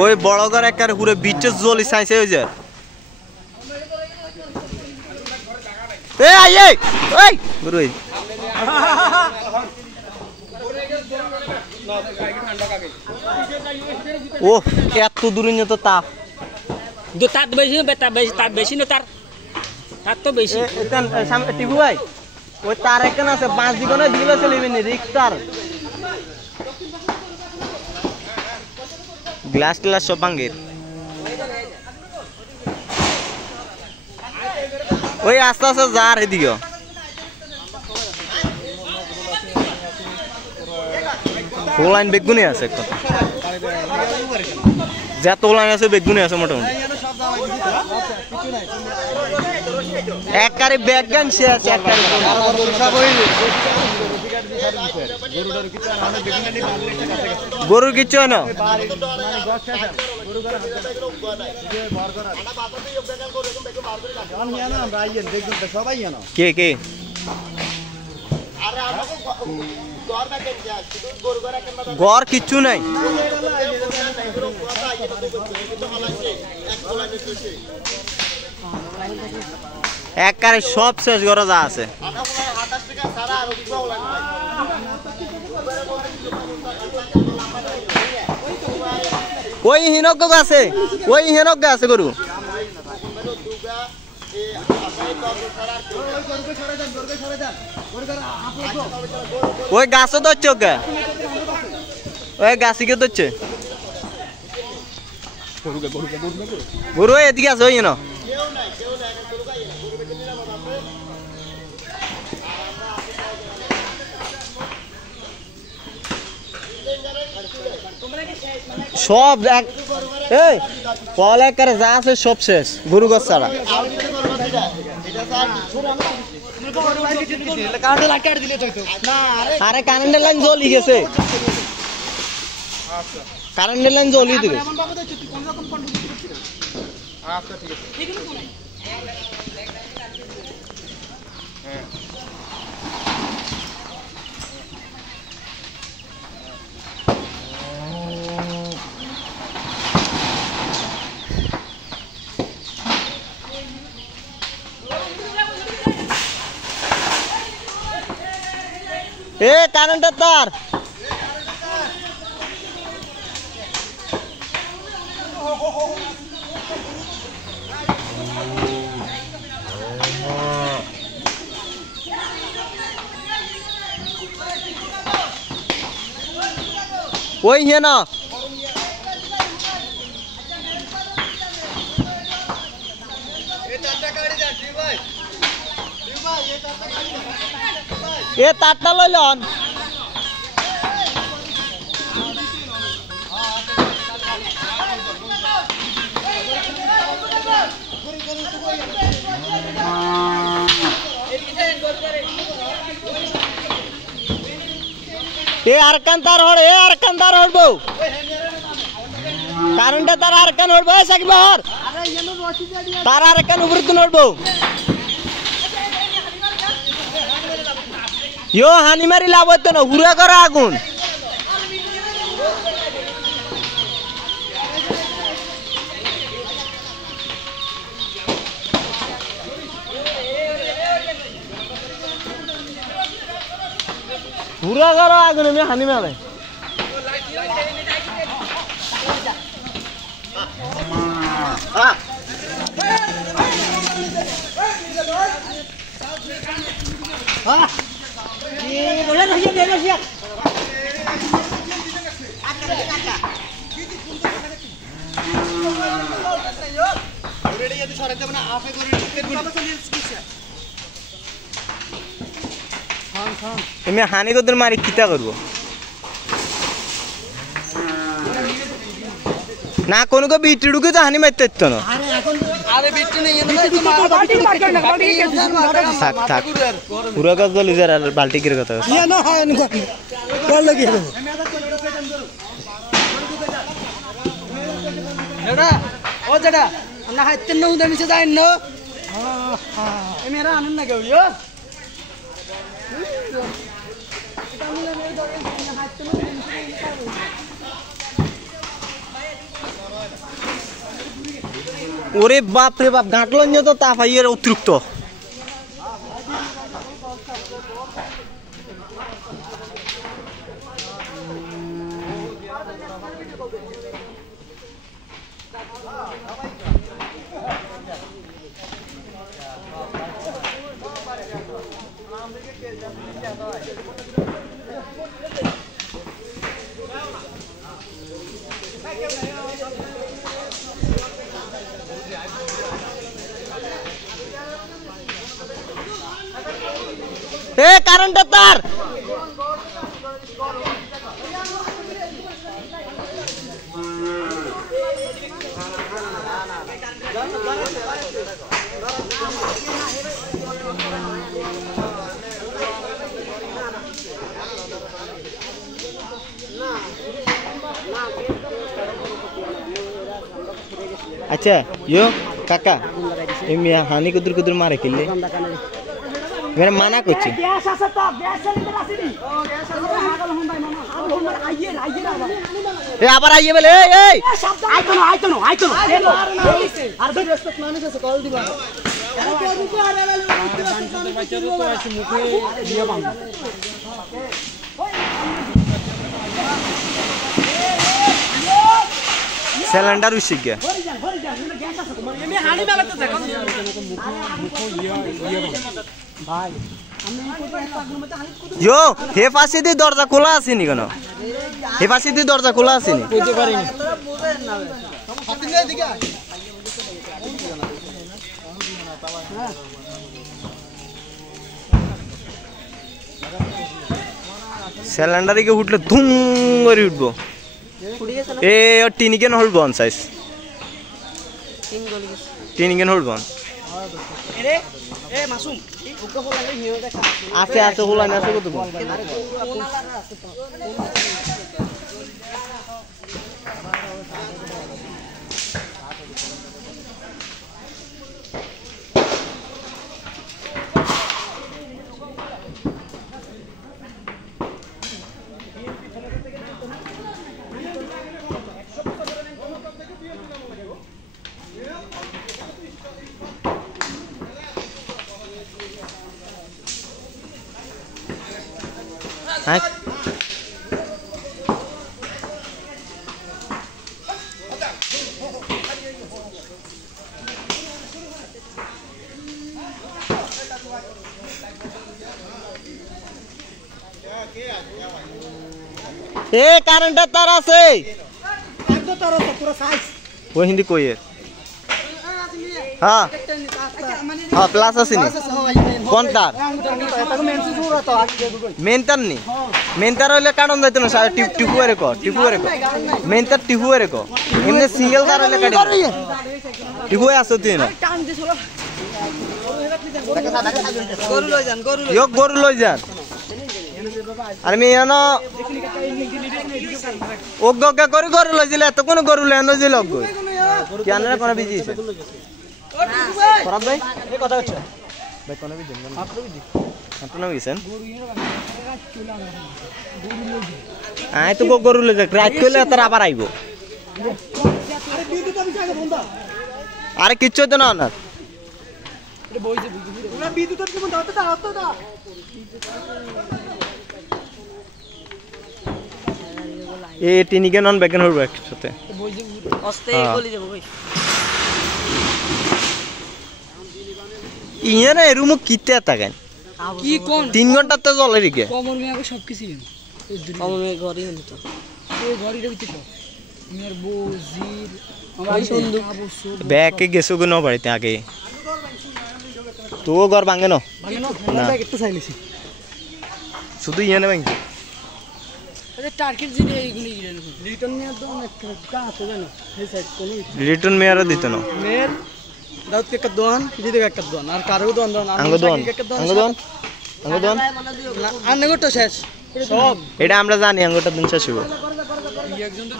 ওই বড় ঘর একারে পুরো বিচে জলি সাইছে হয়ে যায় গুরু ও এত দূরে তো তাপ তার বেশি তার বেশি না তার তো বেশি টিভু ভাই ওই তার এখানে আছে 5 দিকে দিলে চলিবে না রিক্স তার গ্লাস গ্লাস সব ভাঙের ওই আস্তে আস্তে যার এদিকে লাইন বেগুনি আছে কথা যত লাইন আছে বেগুনি আছে মোটামুটি একবারে ব্যাগগান শেষ একবারে গরুর কিচ্ছু হয় না কে কে গড় কিচ্ছু নাই একবারে সব শেষ ঘরে যা আছে ওই হিনজ্ঞ আছে ওই হিনজ্ঞ আছে গরু ওই গাছও ধরছে ওকে ওই গাছিকে ধরছে গরু এদিকে আছে ওই না সব ফল একবারে যা আছে সব শেষ গরু গাছ ছাড়া আরে কারেন্টের লাইন জ্বলি গেছে কারেন্টের লাইন জ্বলি দিবে এ কারেন্টের তার ওই হে না এ তারটা লইলন এ আরকান তার হড় এ আরকান তার হড়বো কারেন্টে তার আরকান হড়বো এ সাকিব হর তার আরকান উপরে তুন হড়বো ইয়ো হানি মারি লাভ হইতো না হুড়া করা আগুন হুড়া করা আগুন আমি হানি মারে আমি হানি কদের মারি কিতা করবো না কোনো বিটি ঢুকে তো হানি মারতে ইতো না থাক থাক পুরো গাছ বলি যার বাল্টি কিরে কথা ও যেটা না হাইতেন না উদে নিচে যাই না মেরা আনন্দ না কেউ ওরে বাপ রে বাপ গাঁটলন তো তাপ আইয়ের অতিরিক্ত এ কারেন্টের তার अच्छा यो काका हानि कुदर कुदर मारे किल्ले मेरा माना कुछ গ্যাস আছে তো গ্যাস সিলিন্ডার আছে নি ও গ্যাস আছে হাগল হন ভাই মামা আর হন আইয়ে এ আবার আইয়ে বলে এই আইতো না আর দুই রেসপেক্ট মানুষ আছে কল দিবা सिलेंडर उसी गया यो हे पासे दी दरजा खोला आसेनी केन हे पासे दी दरजा खोला आसेनी বুঝতে পারিনি सिलेंडर के उठले धुम করে উঠবো ए और टीनी के होल्ड बन साइज टीनी के होल्ड बन अरे ए मासूम उको होलाले हियो देखा আছে আছে হোলানে আছে কত हाँ ए करंट तार আছে একদম তার পুরো সাইজ वो हिंदी कोई है हाँ हाँ प्लस আছে নি কোন তার মেন তার নি মেন তার হইলে কাটন যাইতো না টিপু এর কো মেন তার টিপু এর কো এমনি সিঙ্গেল তার হইলে কাটি টিপু আছে তুই না টান দিছিল গরু লই যান গরু লই যান আর আমি এনো ওগগা করে গরু লই দিলে এত কোন গরু লেন লই দিল গই কেন রে কোন বিজি আছে ফরাদ ভাই এই কথা হচ্ছে ভাই কোন বিজি দেন আপনি বিজি আপনি গেছেন আই তো গরু লই যাক রাত কইলে তার আবার আইবো আরে বিদ্যুৎ আমি জায়গা বন্ধ আরে কিচ্ছু হতো না না আরে বই যে ওরা বিদ্যুৎ কি বন্ধ হতো না এ টিনিকে নন ব্যাকেন হইব একসাথে বই যে অস্তে গলি যাব কই ইয়েনা এ রুমো কিতে তাকান কি কোন 3 ঘন্টা তে চলে রিকে কমর মে আগে সব কিছু কমর মে ঘরই হতো তো ওই ঘরইটা ভিতরে মের বজির আমার সুন্দর ব্যাগ কে গেছো গো ন বাড়িতে আগে তো ঘর ভাঙে না না একটু চাইলেছি শুধু ইয়েনা ভাঙছে আরে টার্গেট জিরে এইগুলি রিটার্ন নিয়ে দাও না কা আছে জানো এই সাইড কোন রিটার্ন মেয়ার দিত না মের দাউত কে কদওয়ান দিদি কে কদওয়ান আর কারো দোন দোন আঙ্গদোন আনগটো শেষ সব এটা আমরা জানি আঙ্গটা দিন শেষ হইব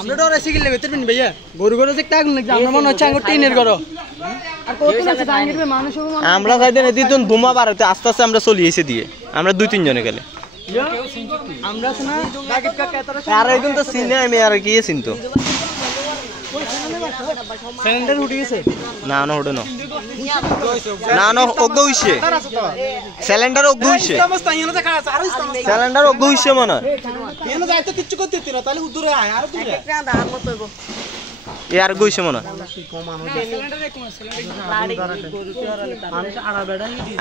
আমরা তো রেসি গিলে ভিতর বিন ভাইয়া গরু গরু দেখতে আগুন লাগছে আমরা মনে হচ্ছে আঙ্গুর টিনের করো আর কত আছে টাঙ্গির মে মানুষ আমরা যাইতে না দিতুন ধুমা বাড়াতে আস্তে আস্তে আমরা চলি এসে দিয়ে আমরা 2-3 জনে গেলে আমরা শোনা দাগিত কা কেতরা আর এইদিন তো সিনে আমি আর কি চিনতো সিলিন্ডার উঠে গেছে না না ওটা না না না অজ্ঞ হইছে সিলিন্ডার অজ্ঞ হইছে সিলিন্ডার অজ্ঞ হইছে মনে হয় এনে যাই তো কিচ্ছু করতে দিতি না তাহলে দূরে আয় আর দূরে এ আর গইছে মনে হয়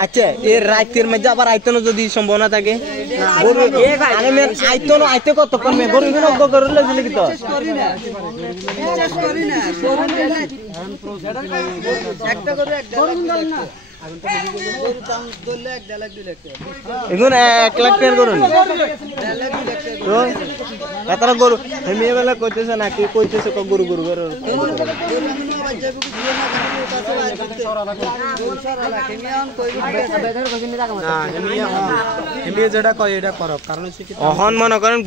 আচ্ছা এর রাতের মধ্যে আবার আইতনো যদি সম্ভাবনা থাকে গরু আরে মে আইতনো আইতে কতক্ষণ মে গরু গুলো অজ্ঞ করে লাগলে কি তো একটা করে একটা এখন 1 লাখ টাকার গরু তো এতটা গরু মেয়ে বেলা কইতেছে না কি কইতেছে গরু গরু গরু যেটা কয় এটা করো কারণ অহন মনে করেন